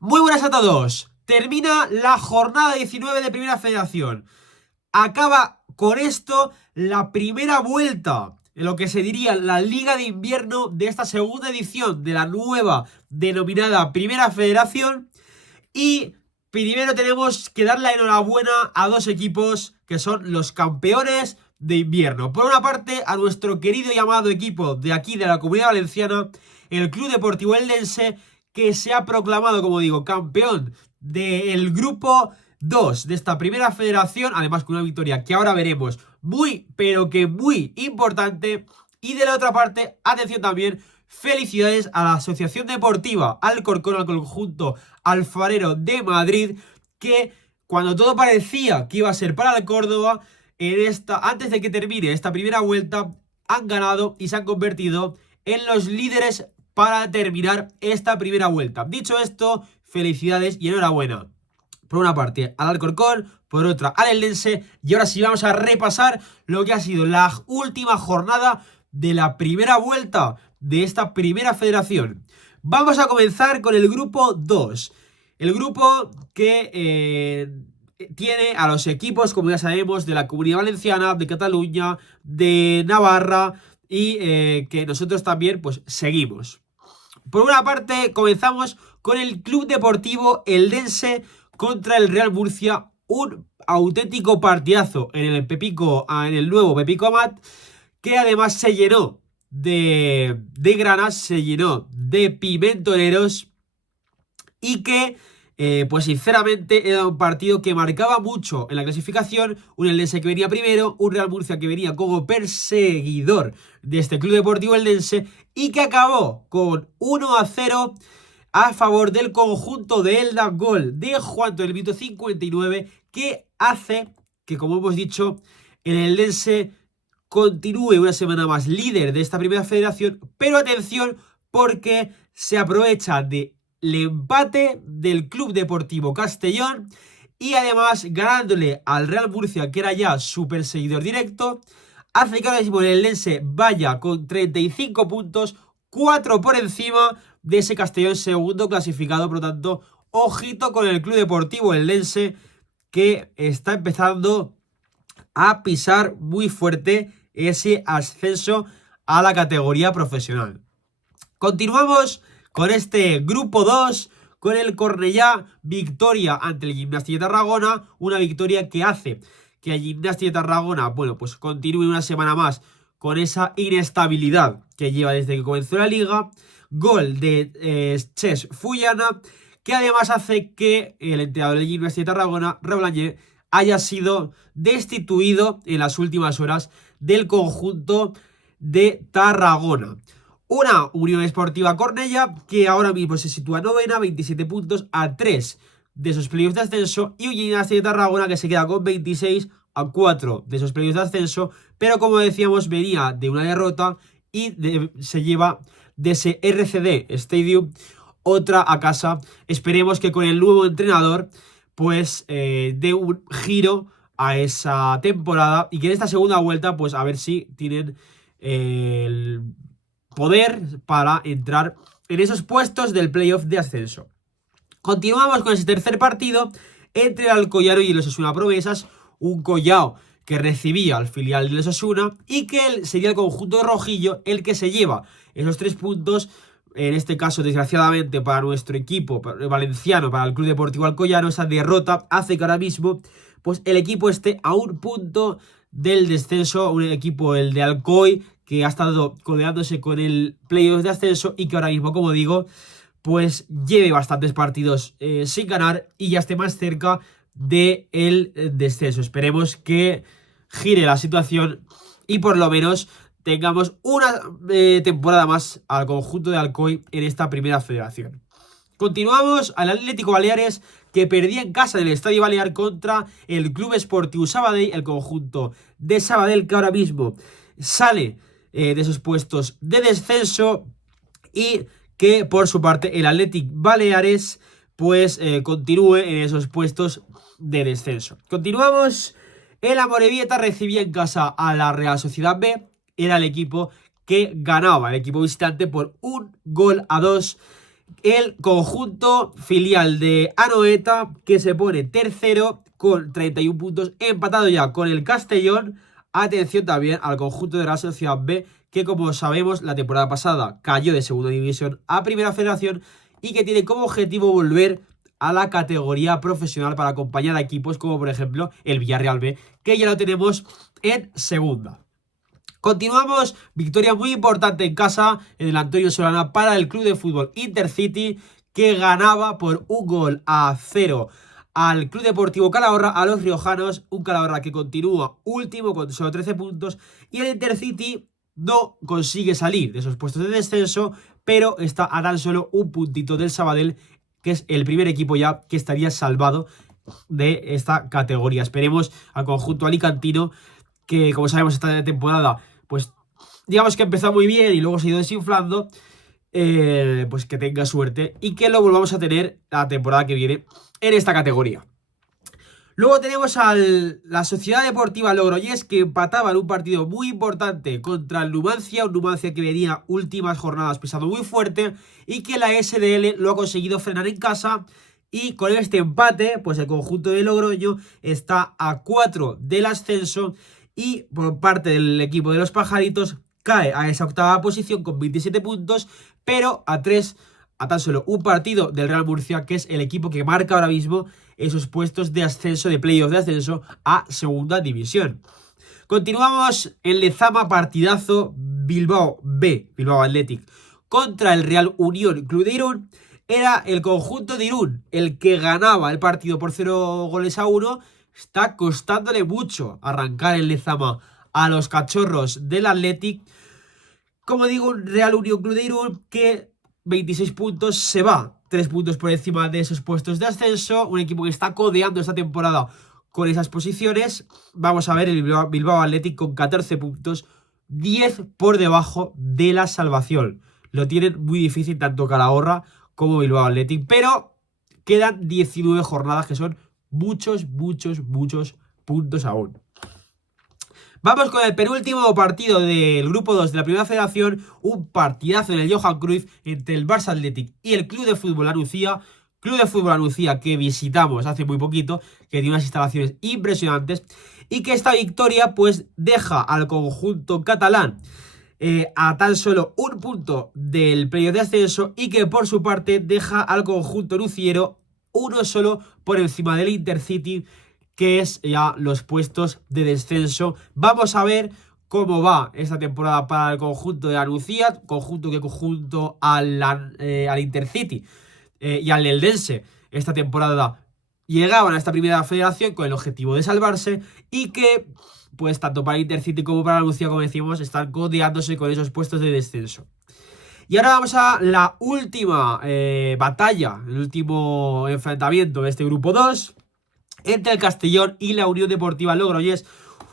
Muy buenas a todos. Termina la jornada 19 de Primera Federación. Acaba con esto la primera vuelta, en lo que se diría la Liga de Invierno de esta segunda edición de la nueva denominada Primera Federación. Y primero tenemos que dar la enhorabuena a dos equipos que son los campeones de invierno. Por una parte, a nuestro querido y amado equipo de aquí de la Comunidad Valenciana, el Club Deportivo Eldense, que se ha proclamado, como digo, campeón del grupo 2 de esta primera federación, además con una victoria que ahora veremos muy, pero que muy importante. Y de la otra parte, atención también, felicidades a la Asociación Deportiva Alcorcón, al conjunto alfarero de Madrid, que cuando todo parecía que iba a ser para el Córdoba, antes de que termine esta primera vuelta, han ganado y se han convertido en los líderes para terminar esta primera vuelta. Dicho esto, felicidades y enhorabuena. Por una parte al Alcorcón, por otra al Eldense, y ahora sí vamos a repasar lo que ha sido la última jornada de la primera vuelta de esta primera federación. Vamos a comenzar con el grupo 2. El grupo que tiene a los equipos, como ya sabemos, de la Comunidad Valenciana, de Cataluña, de Navarra y que nosotros también pues seguimos. Por una parte, comenzamos con el Club Deportivo Eldense contra el Real Murcia. Un auténtico partidazo en el nuevo Pepico Amat, que además se llenó de granas, se llenó de pimentoneros y que, pues sinceramente, era un partido que marcaba mucho en la clasificación. Un Eldense que venía primero, un Real Murcia que venía como perseguidor de este Club Deportivo Eldense y que acabó con 1-0 a favor del conjunto de Elda. Gol de Juanto en el minuto 59 que hace que, como hemos dicho, el Eldense continúe una semana más líder de esta primera federación, pero atención porque se aprovecha del empate del Club Deportivo Castellón y además ganándole al Real Murcia, que era ya su perseguidor directo, hace que ahora mismo el Eldense vaya con 35 puntos, 4 por encima de ese Castellón segundo clasificado. Por lo tanto, ojito con el Club Deportivo Eldense, que está empezando a pisar muy fuerte ese ascenso a la categoría profesional. Continuamos con este grupo 2, con el Cornellá, victoria ante el Gimnàstic de Tarragona, una victoria que hace que el Gimnàstic de Tarragona, bueno, pues continúe una semana más con esa inestabilidad que lleva desde que comenzó la liga. Gol de Ches Fullana, que además hace que el entrenador del Gimnàstic de Tarragona, Reblañé, haya sido destituido en las últimas horas del conjunto de Tarragona. Una Unión Esportiva Cornellá que ahora mismo se sitúa novena, 27 puntos, a 3 de esos playoffs de ascenso, y un Gimnàstic de Tarragona que se queda con 26 a 4 de esos playoffs de ascenso, pero como decíamos venía de una derrota y se lleva de ese RCD Stadium otra a casa. Esperemos que con el nuevo entrenador pues dé un giro a esa temporada y que en esta segunda vuelta pues a ver si tienen el poder para entrar en esos puestos del playoff de ascenso. Continuamos con ese tercer partido entre el Alcoyano y el Osasuna Promesas, un Collao que recibía al filial del Osasuna y que sería el conjunto de rojillo el que se lleva esos 3 puntos. En este caso, desgraciadamente para nuestro equipo valenciano, para el Club Deportivo Alcoyano, esa derrota hace que ahora mismo pues el equipo esté a un punto del descenso. Un equipo, el de Alcoy, que ha estado codeándose con el playoff de ascenso y que ahora mismo, como digo, pues lleve bastantes partidos sin ganar y ya esté más cerca del descenso. Esperemos que gire la situación y por lo menos tengamos una temporada más al conjunto de Alcoy en esta primera federación. Continuamos al Atlético Baleares, que perdía en casa en el Estadio Balear contra el Club Esportiu Sabadell, el conjunto de Sabadell que ahora mismo sale de esos puestos de descenso, y que por su parte el Athletic Baleares pues continúe en esos puestos de descenso. Continuamos. El Amorebieta recibía en casa a la Real Sociedad B. Era el equipo que ganaba, el equipo visitante, por 1-2. el conjunto filial de Anoeta, que se pone tercero con 31 puntos, empatado ya con el Castellón. Atención también al conjunto de la Sociedad B, que como sabemos la temporada pasada cayó de segunda división a primera federación y que tiene como objetivo volver a la categoría profesional para acompañar a equipos como por ejemplo el Villarreal B, que ya lo tenemos en segunda. Continuamos, victoria muy importante en casa en el Antonio Solana para el club de fútbol Intercity, que ganaba por 1-0 al Club Deportivo Calahorra, a los riojanos. Un Calahorra que continúa último con solo 13 puntos, y el Intercity no consigue salir de esos puestos de descenso, pero está a tan solo un puntito del Sabadell, que es el primer equipo ya que estaría salvado de esta categoría. Esperemos al conjunto alicantino, que como sabemos esta temporada, pues digamos que empezó muy bien y luego se ha ido desinflando, pues que tenga suerte y que lo volvamos a tener la temporada que viene en esta categoría. Luego tenemos a la Sociedad Deportiva Logroñés, que empataba en un partido muy importante contra el Numancia, un Numancia que venía últimas jornadas pisando muy fuerte y que la SDL lo ha conseguido frenar en casa. Y con este empate, pues el conjunto de Logroño está a 4 del ascenso, y por parte del equipo de los Pajaritos cae a esa octava posición con 27 puntos, pero a tan solo un partido del Real Murcia, que es el equipo que marca ahora mismo esos puestos de ascenso, de playoff de ascenso a segunda división. Continuamos en Lezama, partidazo Bilbao B, Bilbao Athletic, contra el Real Unión Club de Irún. Era el conjunto de Irún el que ganaba el partido por 0-1. Está costándole mucho arrancar en Lezama a los cachorros del Athletic. Como digo, un Real Unión Club de Irún que 26 puntos, se va 3 puntos por encima de esos puestos de ascenso. Un equipo que está codeando esta temporada con esas posiciones. Vamos a ver el Bilbao Athletic con 14 puntos, 10 por debajo de la salvación. Lo tienen muy difícil tanto Calahorra como Bilbao Athletic, pero quedan 19 jornadas, que son muchos puntos aún. Vamos con el penúltimo partido del grupo 2 de la primera federación, un partidazo en el Johan Cruyff entre el Barça Athletic y el Club de Fútbol La Nucía. Club de Fútbol La Nucía que visitamos hace muy poquito, que tiene unas instalaciones impresionantes, y que esta victoria pues deja al conjunto catalán a tan solo un punto del playoff de ascenso, y que por su parte deja al conjunto nuciero uno solo por encima del Intercity, que es ya los puestos de descenso. Vamos a ver cómo va esta temporada para el conjunto de la Nucía, conjunto que conjunto al Intercity y al Eldense esta temporada llegaban a esta primera federación con el objetivo de salvarse, y que pues tanto para Intercity como para la Nucía, como decimos, están codeándose con esos puestos de descenso. Y ahora vamos a la última batalla, el último enfrentamiento de este grupo 2, entre el Castellón y la Unión Deportiva Logroñés.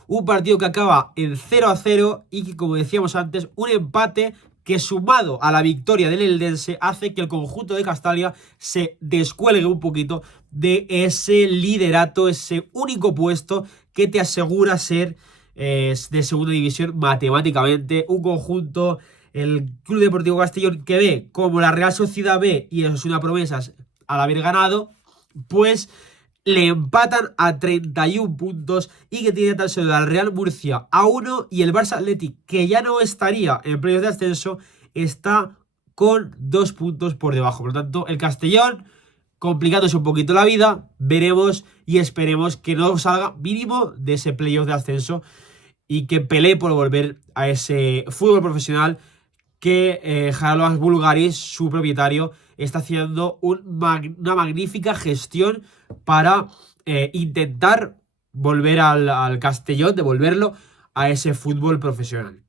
Un partido que acaba en 0-0 y que, como decíamos antes, un empate que, sumado a la victoria del Eldense, hace que el conjunto de Castalia se descuelgue un poquito de ese liderato, ese único puesto que te asegura ser de segunda división matemáticamente. Un conjunto, el Club Deportivo Castellón, que ve como la Real Sociedad B y eso es una promesa al haber ganado, pues le empatan a 31 puntos, y que tiene tan solo al Real Murcia a 1, y el Barça Athletic, que ya no estaría en playoff de ascenso, está con 2 puntos por debajo. Por lo tanto, el Castellón complicándose un poquito la vida. Veremos y esperemos que no salga mínimo de ese playoff de ascenso y que pelee por volver a ese fútbol profesional que Jarolas Bulgaris, su propietario, está haciendo una magnífica gestión para intentar volver al Castellón, devolverlo a ese fútbol profesional.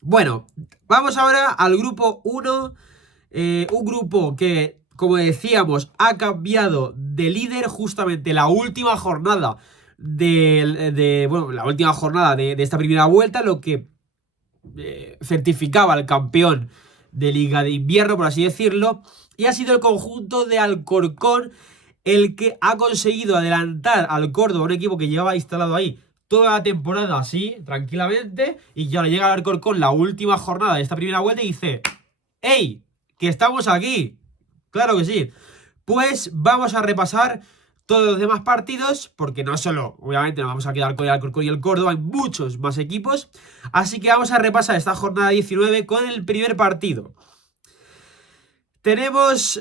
Bueno, vamos ahora al grupo 1, un grupo que, como decíamos, ha cambiado de líder justamente la última jornada de esta primera vuelta, lo que certificaba al campeón de Liga de Invierno, por así decirlo, y ha sido el conjunto de Alcorcón el que ha conseguido adelantar al Córdoba, un equipo que llevaba instalado ahí toda la temporada así, tranquilamente, y ya le llega al Alcorcón la última jornada de esta primera vuelta y dice: ¡Ey! que estamos aquí. Claro que sí. Pues vamos a repasar todos los demás partidos, porque no solo, obviamente, nos vamos a quedar con el Alcorcón y el Córdoba, hay muchos más equipos. Así que vamos a repasar esta jornada 19 con el primer partido. Tenemos,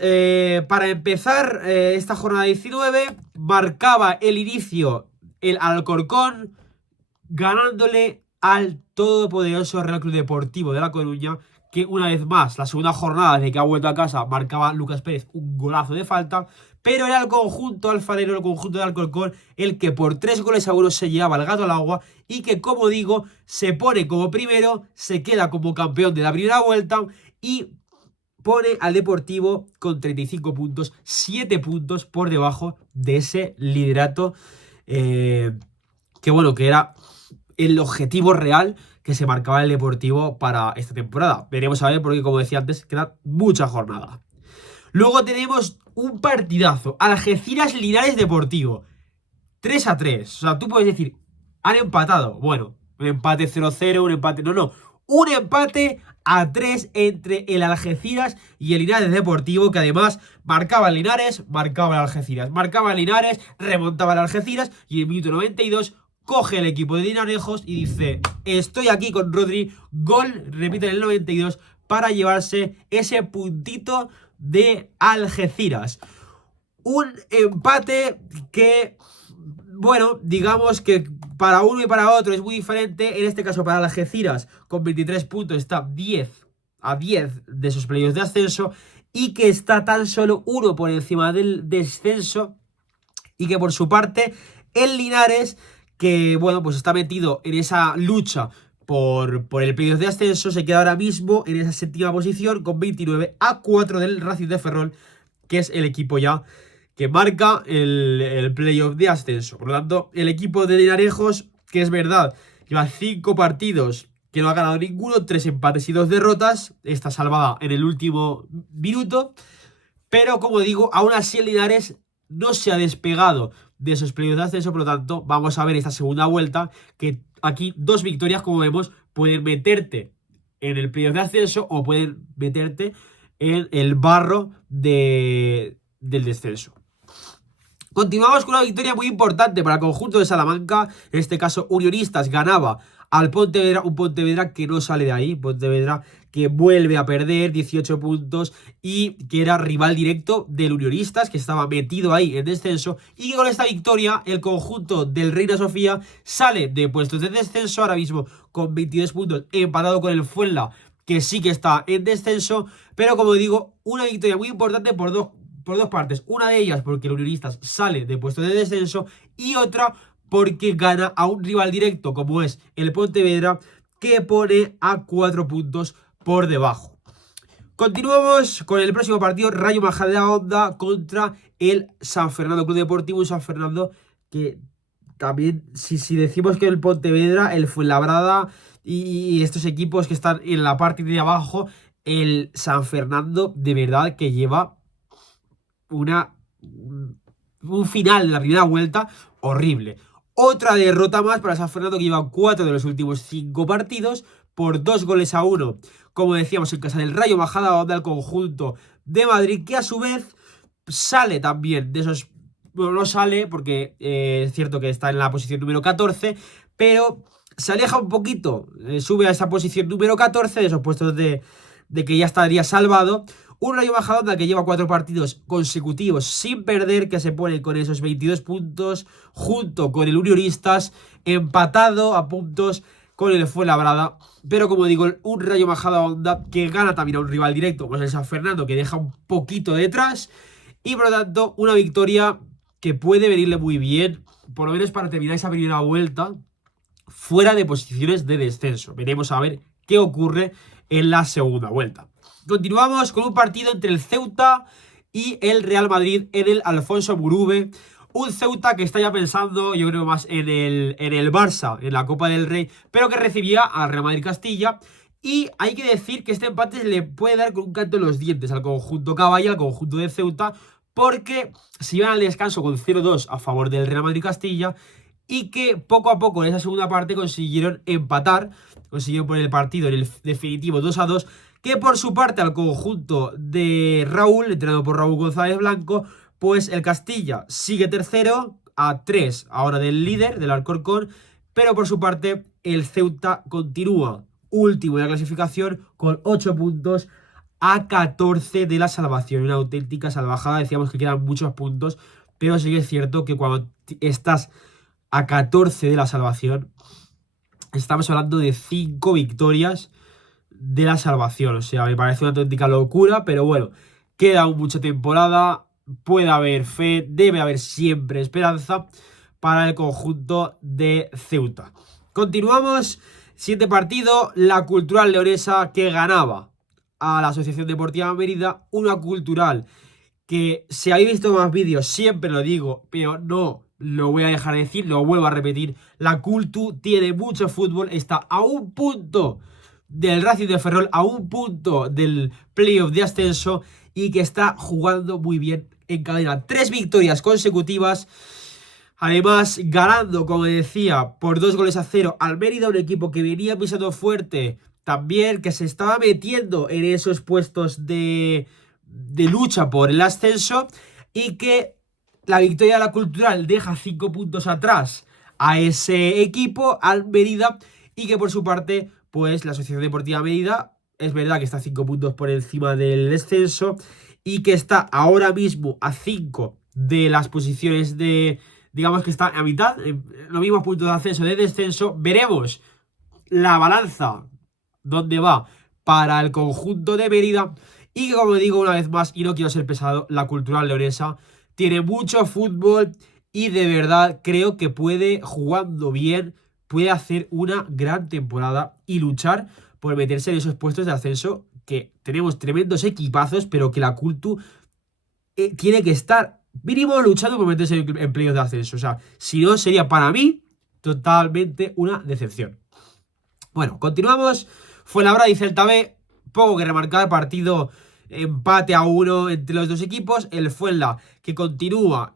para empezar, esta jornada 19, marcaba el inicio el Alcorcón, ganándole al todopoderoso Real Club Deportivo de La Coruña, que una vez más, la segunda jornada desde que ha vuelto a casa, marcaba Lucas Pérez un golazo de falta, pero era el conjunto alfarero, el conjunto de Alcorcón, el que por 3-1 se llevaba el gato al agua y que, como digo, se pone como primero, se queda como campeón de la primera vuelta y pone al Deportivo con 35 puntos, 7 puntos por debajo de ese liderato, que bueno, que era el objetivo real que se marcaba el Deportivo para esta temporada. Veremos a ver, porque como decía antes, queda mucha jornada. Luego tenemos un partidazo, Algeciras-Linares Deportivo, 3-3. O sea, tú puedes decir, han empatado. Bueno, un empate 0-0, un empate... No, un empate a 3 entre el Algeciras y el Linares Deportivo, que además marcaba el Linares, marcaba el Algeciras, marcaba el Linares, remontaba el Algeciras y en el minuto 92 coge el equipo de Dinarejos y dice, estoy aquí con Rodri, gol, repite en el 92, para llevarse ese puntito de Algeciras. Un empate que, bueno, digamos que para uno y para otro es muy diferente. En este caso, para Algeciras, con 23 puntos, está 10 a 10 de esos playoffs de ascenso y que está tan solo uno por encima del descenso. Y que por su parte, el Linares, que bueno, pues está metido en esa lucha por el playoff de ascenso, se queda ahora mismo en esa séptima posición con 29 a 4 del Racing de Ferrol, que es el equipo ya que marca el playoff de ascenso. Por lo tanto, el equipo de Dinarejos, que es verdad, lleva 5 partidos que no ha ganado ninguno, 3 empates y 2 derrotas, está salvada en el último minuto, pero como digo, aún así el Linares no se ha despegado de esos playoffs de ascenso. Por lo tanto, vamos a ver esta segunda vuelta, que aquí 2 victorias, como vemos, pueden meterte en el playoff de ascenso o pueden meterte en el barro del descenso. Continuamos con una victoria muy importante para el conjunto de Salamanca. En este caso, Unionistas ganaba al Pontevedra, un Pontevedra que no sale de ahí, Pontevedra que vuelve a perder 18 puntos y que era rival directo del Unionistas, que estaba metido ahí en descenso, y que con esta victoria el conjunto del Reina Sofía sale de puestos de descenso ahora mismo con 22 puntos, empatado con el Fuenla, que sí que está en descenso, pero como digo, una victoria muy importante por dos partes. Una de ellas porque el Unionistas sale de puesto de descenso y otra porque gana a un rival directo como es el Pontevedra, que pone a 4 puntos por debajo. Continuamos con el próximo partido, Rayo Majadahonda contra el San Fernando Club Deportivo. Un San Fernando que también, si decimos que el Pontevedra, el Fuenlabrada y estos equipos que están en la parte de abajo, el San Fernando de verdad que lleva un final de la primera vuelta horrible. Otra derrota más para San Fernando, que lleva 4 de los últimos 5 partidos por 2-1, como decíamos, en casa del Rayo Majadahonda, el conjunto de Madrid, que a su vez sale también de esos... Bueno, no sale porque es cierto que está en la posición número 14, pero se aleja un poquito, sube a esa posición número 14 de esos puestos de que ya estaría salvado. Un Rayo Majadahonda que lleva 4 partidos consecutivos sin perder, que se pone con esos 22 puntos, junto con el Unionistas, empatado a puntos con el Fuenlabrada. Pero como digo, un Rayo Majadahonda que gana también a un rival directo, pues el San Fernando, que deja un poquito detrás. Y por lo tanto, una victoria que puede venirle muy bien, por lo menos para terminar esa primera vuelta, fuera de posiciones de descenso. Veremos a ver qué ocurre en la segunda vuelta. Continuamos con un partido entre el Ceuta y el Real Madrid en el Alfonso Muruve. Un Ceuta que está ya pensando, yo creo, más en el Barça, en la Copa del Rey, pero que recibía al Real Madrid Castilla. Y hay que decir que este empate le puede dar con un canto en los dientes al conjunto caballa, al conjunto de Ceuta, porque se iban al descanso con 0-2 a favor del Real Madrid Castilla y que poco a poco en esa segunda parte consiguieron empatar, consiguieron poner el partido en el definitivo 2-2, Que por su parte al conjunto de Raúl, entrenado por Raúl González Blanco, pues el Castilla sigue tercero a 3 ahora del líder, del Alcorcón, pero por su parte el Ceuta continúa último de la clasificación con 8 puntos a 14 de la salvación. Una auténtica salvajada, decíamos que quedan muchos puntos, pero sí que es cierto que cuando estás a 14 de la salvación, estamos hablando de 5 victorias de la salvación. O sea, me parece una auténtica locura, pero bueno, queda aún mucha temporada, puede haber fe, debe haber siempre esperanza para el conjunto de Ceuta. Continuamos, siguiente partido, la Cultural Leonesa, que ganaba a la Asociación Deportiva Mérida, una Cultural que si habéis visto más vídeos, siempre lo digo, pero no lo voy a dejar de decir, lo vuelvo a repetir, la Cultu tiene mucho fútbol, está a un punto del Racing de Ferrol, a un punto del playoff de ascenso y que está jugando muy bien en cadena. 3 victorias consecutivas, además ganando, como decía, por 2-0 al Mérida, un equipo que venía pisando fuerte también, que se estaba metiendo en esos puestos de lucha por el ascenso, y que la victoria de la Cultural deja 5 puntos atrás a ese equipo, al Mérida, y que por su parte, pues la Asociación Deportiva Mérida, es verdad que está 5 puntos por encima del descenso y que está ahora mismo a 5 de las posiciones de, digamos que está a mitad, los mismos puntos de ascenso de descenso. Veremos la balanza dónde va para el conjunto de Mérida. Y que, como digo una vez más, y no quiero ser pesado, la Cultural Leonesa tiene mucho fútbol y de verdad creo que puede, jugando bien, puede hacer una gran temporada y luchar por meterse en esos puestos de ascenso, que tenemos tremendos equipazos, pero que la Cultu tiene que estar mínimo luchando por meterse en playoffs de ascenso. O sea, si no, sería para mí totalmente una decepción. Bueno, continuamos. Fuenlabrada y Celta B, poco que remarcar, partido empate a 1 entre los dos equipos. El Fuenla que continúa,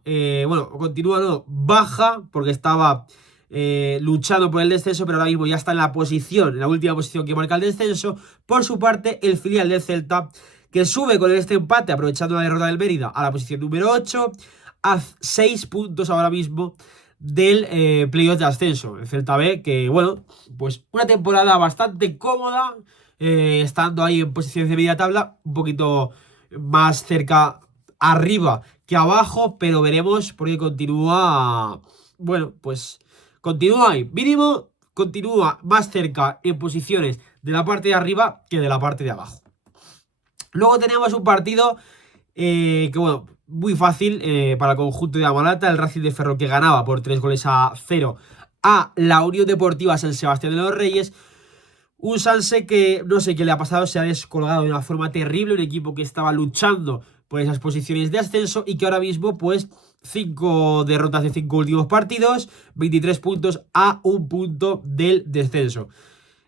baja porque estaba luchando por el descenso, pero ahora mismo ya está en la posición, en la última posición que marca el descenso. Por su parte, el filial del Celta, que sube con este empate, aprovechando la derrota del Mérida, a la posición número 8, a 6 puntos ahora mismo del playoff de ascenso. El Celta B, que bueno, pues una temporada bastante cómoda, estando ahí en posiciones de media tabla, un poquito más cerca arriba que abajo, pero veremos porque continúa, bueno, pues continúa ahí, mínimo, continúa más cerca en posiciones de la parte de arriba que de la parte de abajo. Luego tenemos un partido que bueno, muy fácil para el conjunto de Amalata, el Racing de Ferrol, que ganaba por 3-0 a la Unión Deportiva San Sebastián de los Reyes. Un Sanse que no sé qué le ha pasado, se ha descolgado de una forma terrible, un equipo que estaba luchando por esas posiciones de ascenso y que ahora mismo pues 5 derrotas de 5 últimos partidos, 23 puntos a un punto del descenso.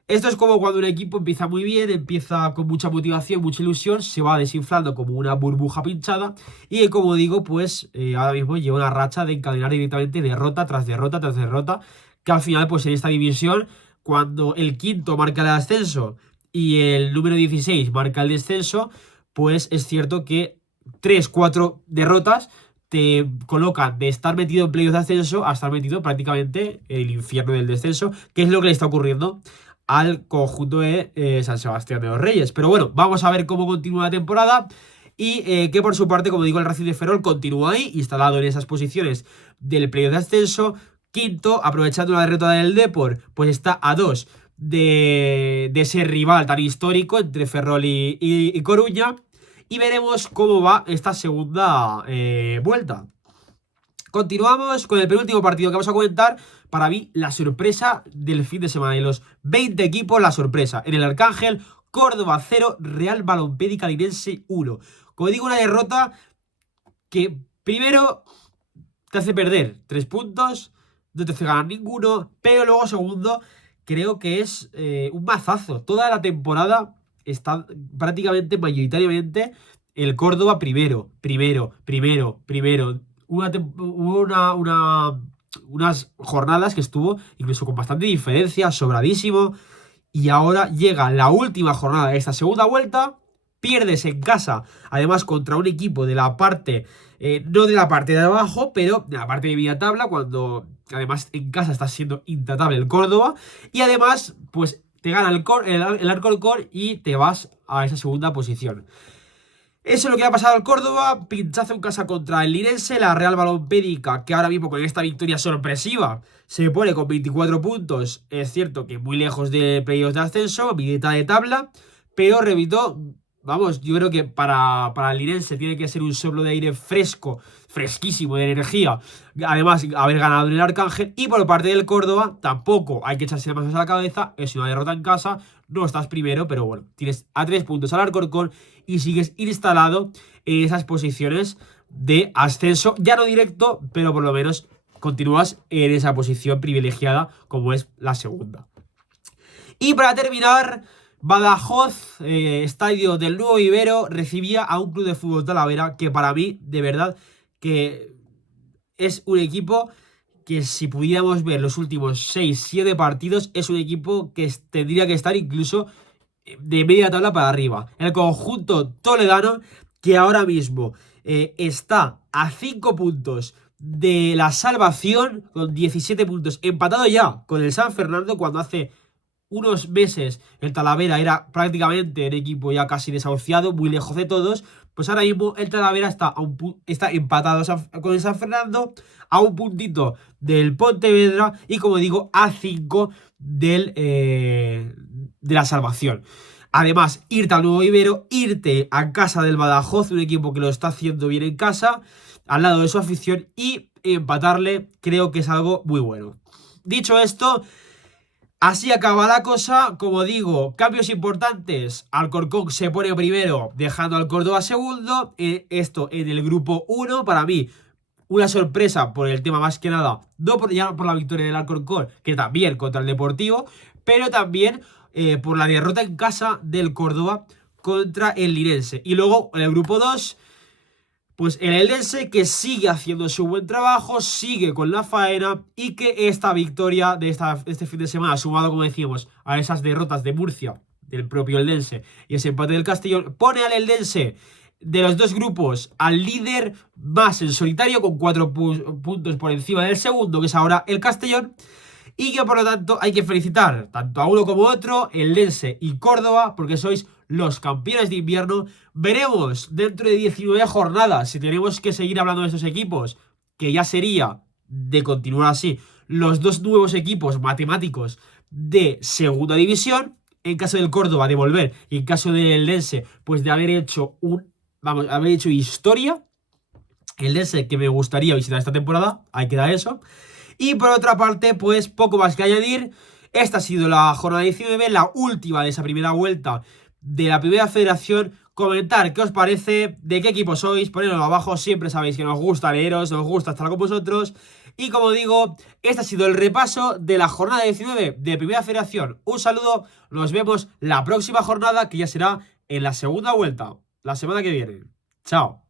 Esto es como cuando un equipo empieza muy bien, empieza con mucha motivación, mucha ilusión, se va desinflando como una burbuja pinchada y como digo, pues ahora mismo lleva una racha de encadenar directamente derrota tras derrota tras derrota, que al final pues en esta división, cuando el quinto marca el ascenso y el número 16 marca el descenso, pues es cierto que 3-4 derrotas te colocan de estar metido en playoffs de ascenso a estar metido prácticamente en el infierno del descenso, que es lo que le está ocurriendo al conjunto de San Sebastián de los Reyes. Pero bueno, vamos a ver cómo continúa la temporada y que por su parte, como digo, el Racing de Ferrol continúa ahí, instalado en esas posiciones del playoff de ascenso. Quinto, aprovechando la derrota del Depor, pues está a 2 de ese rival tan histórico entre Ferrol y Coruña. Y veremos cómo va esta segunda vuelta. Continuamos con el penúltimo partido que vamos a comentar. Para mí, la sorpresa del fin de semana. De los 20 equipos, la sorpresa. En el Arcángel, Córdoba 0, Real Balompédica Linense 1. Como digo, una derrota que primero te hace perder 3 puntos, no te hace ganar ninguno, pero luego segundo, creo que es un mazazo. Toda la temporada está prácticamente, mayoritariamente, el Córdoba primero. Unas jornadas que estuvo incluso con bastante diferencia, sobradísimo. Y ahora llega la última jornada de esta segunda vuelta. Pierdes en casa, además contra un equipo de la parte, no de la parte de abajo, pero de la parte de media tabla, cuando además en casa está siendo intratable el Córdoba. Y además, pues te gana el Alcorcón y te vas a esa segunda posición. Eso es lo que ha pasado al Córdoba, pinchazo en casa contra el Linense, la Real Balompédica, que ahora mismo con esta victoria sorpresiva se pone con 24 puntos, es cierto que muy lejos de playoffs de ascenso, mitad de tabla, pero repito, vamos, yo creo que para el Linense tiene que ser un soplo de aire fresco, fresquísimo, de energía, además haber ganado en el Arcángel, y por parte del Córdoba tampoco hay que echarse las manos a la cabeza, es una derrota en casa, no estás primero, pero bueno, tienes a 3 puntos al Alcorcón y sigues instalado en esas posiciones de ascenso, ya no directo, pero por lo menos continúas en esa posición privilegiada como es la segunda. Y para terminar, Badajoz, estadio del Nuevo Ibero, recibía a un club de fútbol Talavera que para mí, de verdad, que es un equipo que si pudiéramos ver los últimos 6-7 partidos, es un equipo que tendría que estar incluso de media tabla para arriba. El conjunto toledano, que ahora mismo está a 5 puntos de la salvación, con 17 puntos, empatado ya con el San Fernando, cuando hace unos meses el Talavera era prácticamente un equipo ya casi desahuciado, muy lejos de todos. Pues ahora mismo el Talavera está empatado con el San Fernando, a un puntito del Pontevedra y, como digo, a 5 de la salvación. Además, irte al Nuevo Ibero, irte a casa del Badajoz, un equipo que lo está haciendo bien en casa, al lado de su afición, y empatarle, creo que es algo muy bueno. Dicho esto, así acaba la cosa. Como digo, cambios importantes. Alcorcón se pone primero, dejando al Córdoba segundo. Esto en el grupo 1, para mí, una sorpresa por el tema más que nada, no ya por la victoria del Alcorcón, que también contra el Deportivo, pero también por la derrota en casa del Córdoba contra el Linense. Y luego en el grupo 2, pues el Eldense, que sigue haciendo su buen trabajo, sigue con la faena, y que esta victoria de este fin de semana, sumado, como decíamos, a esas derrotas de Murcia, del propio Eldense, y ese empate del Castellón, pone al Eldense de los dos grupos al líder más en solitario, con 4 puntos por encima del segundo, que es ahora el Castellón. Y que por lo tanto hay que felicitar tanto a uno como a otro, Eldense y Córdoba, porque sois los campeones de invierno. Veremos dentro de 19 jornadas si tenemos que seguir hablando de estos equipos, que ya sería, de continuar así, los dos nuevos equipos matemáticos de segunda división. En caso del Córdoba, de volver, y en caso del Eldense, pues de haber hecho haber hecho historia. El Eldense, que me gustaría visitar esta temporada, ahí queda eso. Y por otra parte, pues poco más que añadir. Esta ha sido la jornada 19, la última de esa primera vuelta de la primera federación. Comentar qué os parece, de qué equipo sois, ponedlo abajo. Siempre sabéis que nos gusta leeros, nos gusta estar con vosotros. Y como digo, este ha sido el repaso de la jornada 19 de primera federación. Un saludo, nos vemos la próxima jornada, que ya será en la segunda vuelta, la semana que viene. Chao.